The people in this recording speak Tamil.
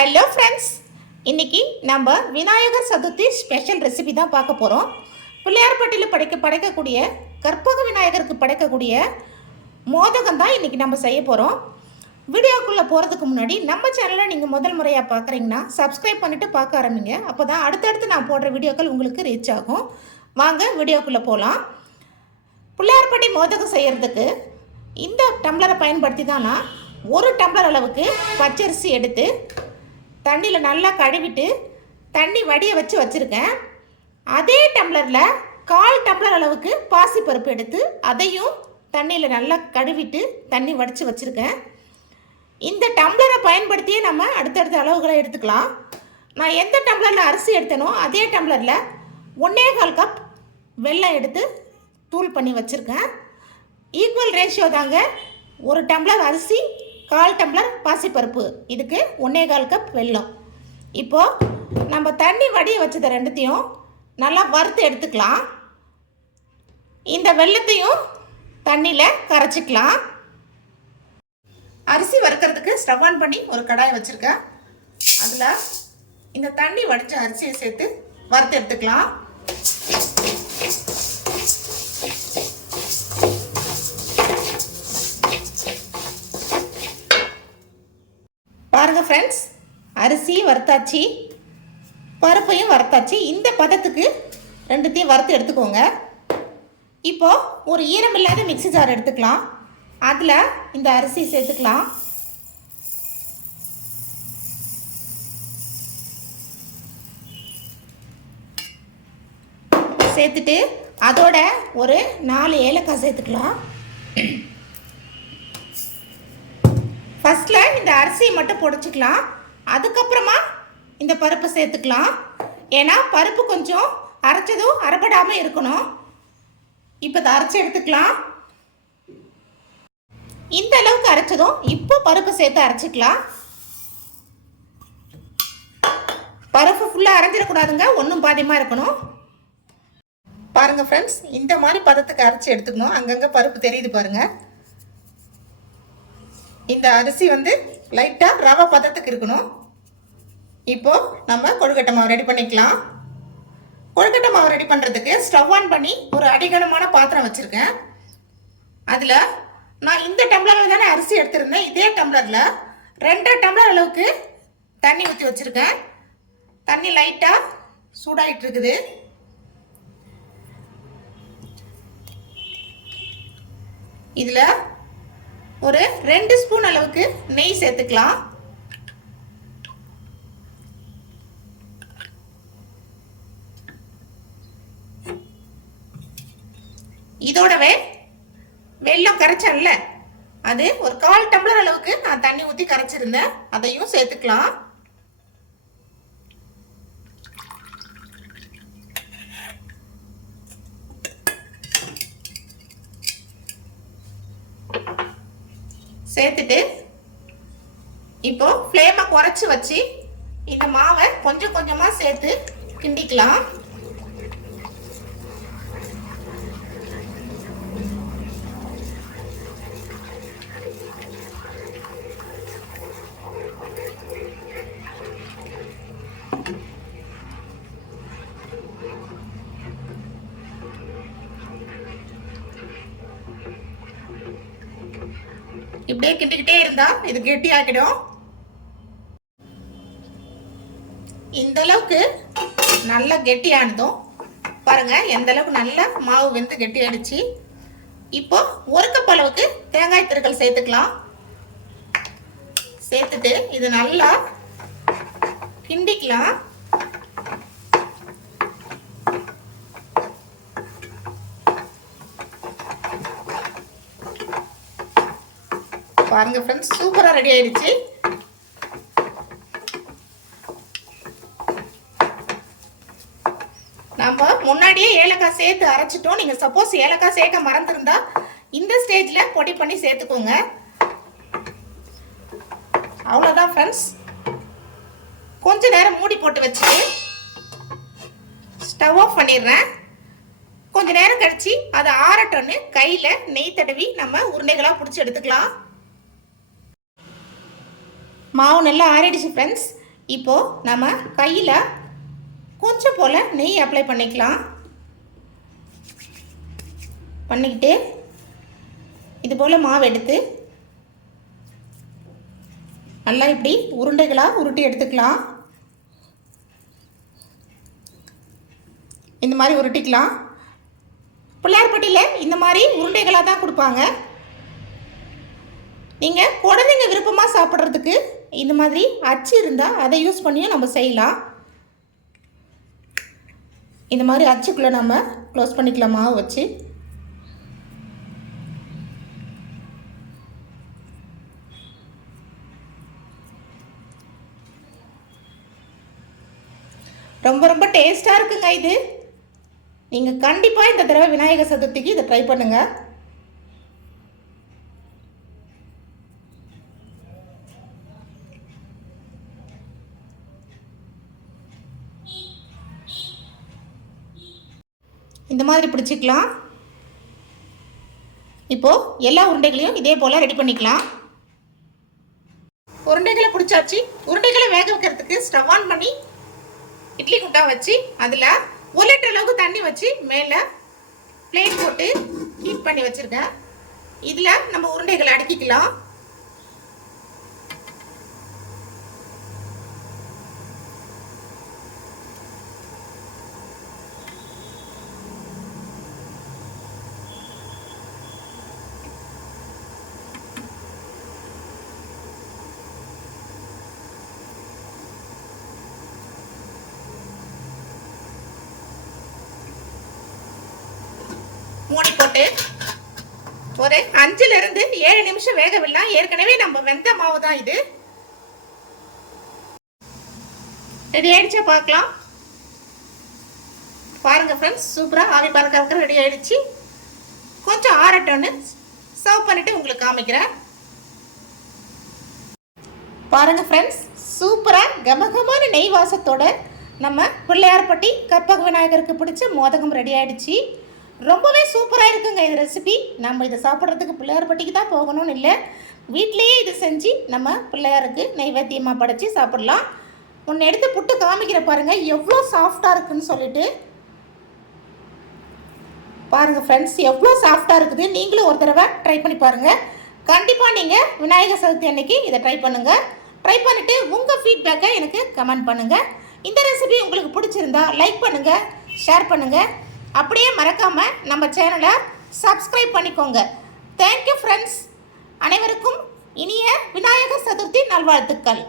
ஹலோ ஃப்ரெண்ட்ஸ், இன்றைக்கி நம்ம விநாயகர் சதுர்த்தி ஸ்பெஷல் ரெசிபி தான் பார்க்க போகிறோம். பிள்ளையார்பட்டியில் படைக்கக்கூடிய கற்பக விநாயகருக்கு படைக்கக்கூடிய மோதகம் தான் இன்றைக்கி நம்ம செய்ய போகிறோம். வீடியோக்குள்ளே போகிறதுக்கு முன்னாடி நம்ம சேனலை நீங்கள் முதல் முறையாக பார்க்குறீங்கன்னா சப்ஸ்கிரைப் பண்ணிவிட்டு பார்க்க ஆரம்பிங்க. அப்போ தான் அடுத்தடுத்து நான் போடுற வீடியோக்கள் உங்களுக்கு ரீச் ஆகும். வாங்க வீடியோக்குள்ளே போகலாம். பிள்ளையார்பட்டி மோதகம் செய்கிறதுக்கு இந்த டம்ளரை பயன்படுத்தி தான் நான் 1 டம்ளர் அளவுக்கு பச்சரிசி எடுத்து தண்ணியில் நல்லா கழுவிட்டு தண்ணி வடிய வச்சுருக்கேன். அதே டம்ளரில் 1/4 டம்ளர் அளவுக்கு பாசிப்பருப்பு எடுத்து அதையும் தண்ணியில் நல்லா கழுவிட்டு தண்ணி வடித்து வச்சுருக்கேன். இந்த டம்ளரை பயன்படுத்தியே நம்ம அடுத்தடுத்த அளவுகளை எடுத்துக்கலாம். நான் எந்த டம்ளரில் அரிசி எடுத்தனோ அதே டம்ளரில் 1/4 கப் வெல்லம் எடுத்து தூள் பண்ணி வச்சுருக்கேன். ஈக்குவல் ரேஷியோ தாங்க. 1 டம்ளர் அரிசி, 1/4 டம்ளர் பாசிப்பருப்பு, இதுக்கு 1/4 கப் வெல்லம். இப்போது நம்ம தண்ணி வடிய வச்சதை ரெண்டுத்தையும் நல்லா வறுத்து எடுத்துக்கலாம். இந்த வெல்லத்தையும் தண்ணியில் கரைச்சிக்கலாம். அரிசி வறுக்கிறதுக்கு ஸ்டவ் ஆன் பண்ணி ஒரு கடாய் வச்சுருக்கேன். அதில் இந்த தண்ணி வடித்த அரிசியை சேர்த்து வறுத்து எடுத்துக்கலாம். பாருங்கள் ஃப்ரெண்ட்ஸ், அரிசி வறுத்தாச்சு, பருப்பையும் வறுத்தாச்சு. இந்த பதத்துக்கு ரெண்டுத்தையும் வறுத்து எடுத்துக்கோங்க. இப்போது ஒரு ஈரமில்லாத மிக்ஸி ஜார் எடுத்துக்கலாம். அதில் இந்த அரிசி சேர்த்துக்கலாம். சேர்த்துட்டு அதோட ஒரு 4 ஏலக்காய் சேர்த்துக்கலாம். ஃபஸ்ட்டில் இந்த அரிசியை மட்டும் பொடிச்சிக்கலாம். அதுக்கப்புறமா இந்த பருப்பு சேர்த்துக்கலாம். ஏன்னா பருப்பு கொஞ்சம் அரைச்சதும் அரைப்படாமல் இருக்கணும். இப்போ இதை அரைச்சி எடுத்துக்கலாம். இந்த அளவுக்கு அரைச்சதும் இப்போ பருப்பு சேர்த்து அரைச்சிக்கலாம். பருப்பு ஃபுல்லாக அரைஞ்சிடக்கூடாதுங்க, ஒன்றும் பாதியமாக இருக்கணும். பாருங்கள் ஃப்ரெண்ட்ஸ், இந்த மாதிரி பதத்துக்கு அரைச்சி எடுத்துக்கணும். அங்கங்கே பருப்பு தெரியுது பாருங்கள். இந்த அரிசி லைட்டாக ரவை பதத்துக்கு இருக்கணும். இப்போது நம்ம கொழுக்கட்டை மாவு ரெடி பண்ணிக்கலாம். கொழுக்கட்டை மாவு ரெடி பண்ணுறதுக்கு ஸ்டவ் ஆன் பண்ணி ஒரு அடிகனமான பாத்திரம் வச்சுருக்கேன். அதில் நான் இந்த டம்ளரில் தானே அரிசி எடுத்திருந்தேன். இதே டம்ளரில் 2.5 டம்ளர் அளவுக்கு தண்ணி ஊற்றி வச்சுருக்கேன். தண்ணி லைட்டாக சூடாகிட்டு இருக்குது. இதில் ஒரு 2 ஸ்பூன் அளவுக்கு நெய் சேர்த்துக்கலாம். இதோடவே வெல்லம் கரைச்சல்ல, அது ஒரு 1/4 டம்ளர் அளவுக்கு நான் தண்ணி ஊற்றி கரைச்சிருந்தேன், அதையும் சேர்த்துக்கலாம். சேர்த்துட்டு இப்போ ஃப்ளேமை குறைச்சி வச்சு இந்த மாவை கொஞ்சம் கொஞ்சமாக சேர்த்து கிண்டிக்கலாம். இப்படியே கிண்டிக்கிட்டே இருந்தா இது கெட்டி ஆகிடும். இந்த அளவுக்கு நல்லா கெட்டி ஆனதும் பாருங்க எந்த அளவுக்கு நல்லா மாவு வெந்து கெட்டி ஆயிடுச்சு. இப்போ 1 கப் அளவுக்கு தேங்காய் துருவல் சேர்த்துக்கலாம். சேர்த்துட்டு இது நல்லா கிண்டிக்கலாம். பாருங்க ஃப்ரெண்ட்ஸ், சூப்பராக ரெடி ஆயிடுச்சு. நம்ம முன்னாடியே ஏலக்காய் சேர்த்து அரைச்சிட்டோம். நீங்கள் சப்போஸ் ஏலக்காய் சேர்க்க மறந்துருந்தா இந்த ஸ்டேஜில் பொடி பண்ணி சேர்த்துக்கோங்க. அவ்வளோதான் ஃப்ரெண்ட்ஸ். கொஞ்ச நேரம் மூடி போட்டு வச்சுட்டு ஸ்டவ் ஆஃப் பண்ணிடுறேன். கொஞ்ச நேரம் கழிச்சு அதை ஆறட்டோன்னு கையில் நெய் தடவி நம்ம உருண்டைகளாக பிடிச்சி எடுத்துக்கலாம். மாவு நல்லா ஆறிடுச்சு ஃப்ரெண்ட்ஸ். இப்போது நம்ம கையில் கொஞ்சம் போல் நெய் அப்ளை பண்ணிக்கலாம். பண்ணிக்கிட்டு இது போல் மாவு எடுத்து நல்லா இப்படி உருண்டைகளாக உருட்டி எடுத்துக்கலாம். இந்த மாதிரி உருட்டிக்கலாம். பிள்ளையார்பட்டியில் இந்த மாதிரி உருண்டைகளாக தான் கொடுப்பாங்க. நீங்கள் குழந்தைங்க விருப்பமாக சாப்பிட்றதுக்கு இந்த மாதிரி அச்சு இருந்தால் அதை யூஸ் பண்ணியும் நம்ம செய்யலாம். இந்த மாதிரி அச்சுக்குள்ளே நம்ம க்ளோஸ் பண்ணிக்கலாம் மாவு வச்சு. ரொம்ப ரொம்ப டேஸ்ட்டாக இருக்குங்க இது. நீங்கள் கண்டிப்பாக இந்த தடவை விநாயகர் சதுர்த்திக்கு இதை ட்ரை பண்ணுங்கள். இந்த மாதிரி பிடிச்சிக்கலாம். இப்போது எல்லா உருண்டைகளையும் இதே போல் ரெடி பண்ணிக்கலாம். உருண்டைகளை பிடிச்சாச்சு. உருண்டைகளை வேக வைக்கிறதுக்கு ஸ்டவ் ஆன் பண்ணி இட்லி குட்டா வச்சு அதில் 1 லிட்டர் அளவுக்கு தண்ணி வச்சு மேலே பிளேட் போட்டு ஹீட் பண்ணி வச்சுருக்கேன். இதில் நம்ம உருண்டைகளை அடுக்கிக்கலாம். மூடி போட்டு ஒரு 5லிருந்து 7 நிமிஷம் வேக விடலாம். ஏற்கனவே நம்ம வெந்த மாவு தான் இது. ரெடி ஆயிடுச்சா பார்க்கலாம். பாருங்க ஃப்ரெண்ட்ஸ், சூப்பராக ஆவி பறக்க ரெடி ஆயிடுச்சு. கொஞ்சம் ஆறட்டோன்னு சர்வ் பண்ணிட்டு உங்களுக்கு காமிக்கிறேன். பாருங்க ஃப்ரெண்ட்ஸ், சூப்பராக கமகமான நெய் வாசத்தோட நம்ம பிள்ளையார்பட்டி கற்பக விநாயகருக்கு பிடிச்ச மோதகம் ரெடி ஆயிடுச்சு. ரொம்பவே சூப்பராக இருக்குங்க இந்த ரெசிபி. நம்ம இதை சாப்பிட்றதுக்கு பிள்ளையார்பட்டிக்கு தான் போகணும்னு இல்லை, வீட்லேயே இது செஞ்சு நம்ம பிள்ளையாருக்கு நைவேத்தியமாக படைச்சி சாப்பிட்லாம். ஒன்று எடுத்து புட்டு காமிக்கிற பாருங்கள் எவ்வளோ சாஃப்டாக இருக்குதுன்னு சொல்லிட்டு. பாருங்கள் ஃப்ரெண்ட்ஸ், எவ்வளோ சாஃப்டாக இருக்குது. நீங்களும் ஒரு தடவை ட்ரை பண்ணி பாருங்கள். கண்டிப்பாக நீங்கள் விநாயகர் சதுர்த்தி அன்னைக்கு இதை ட்ரை பண்ணுங்கள். ட்ரை பண்ணிவிட்டு உங்கள் ஃபீட்பேக்கை எனக்கு கமெண்ட் பண்ணுங்கள். இந்த ரெசிபி உங்களுக்கு பிடிச்சிருந்தா லைக் பண்ணுங்கள், ஷேர் பண்ணுங்கள். அப்படியே மறக்காமல் நம்ம சேனலை சப்ஸ்கிரைப் பண்ணிக்கோங்க. Thank you friends. அனைவருக்கும் இனிய விநாயகர் சதுர்த்தி நல்வாழ்த்துக்கள்.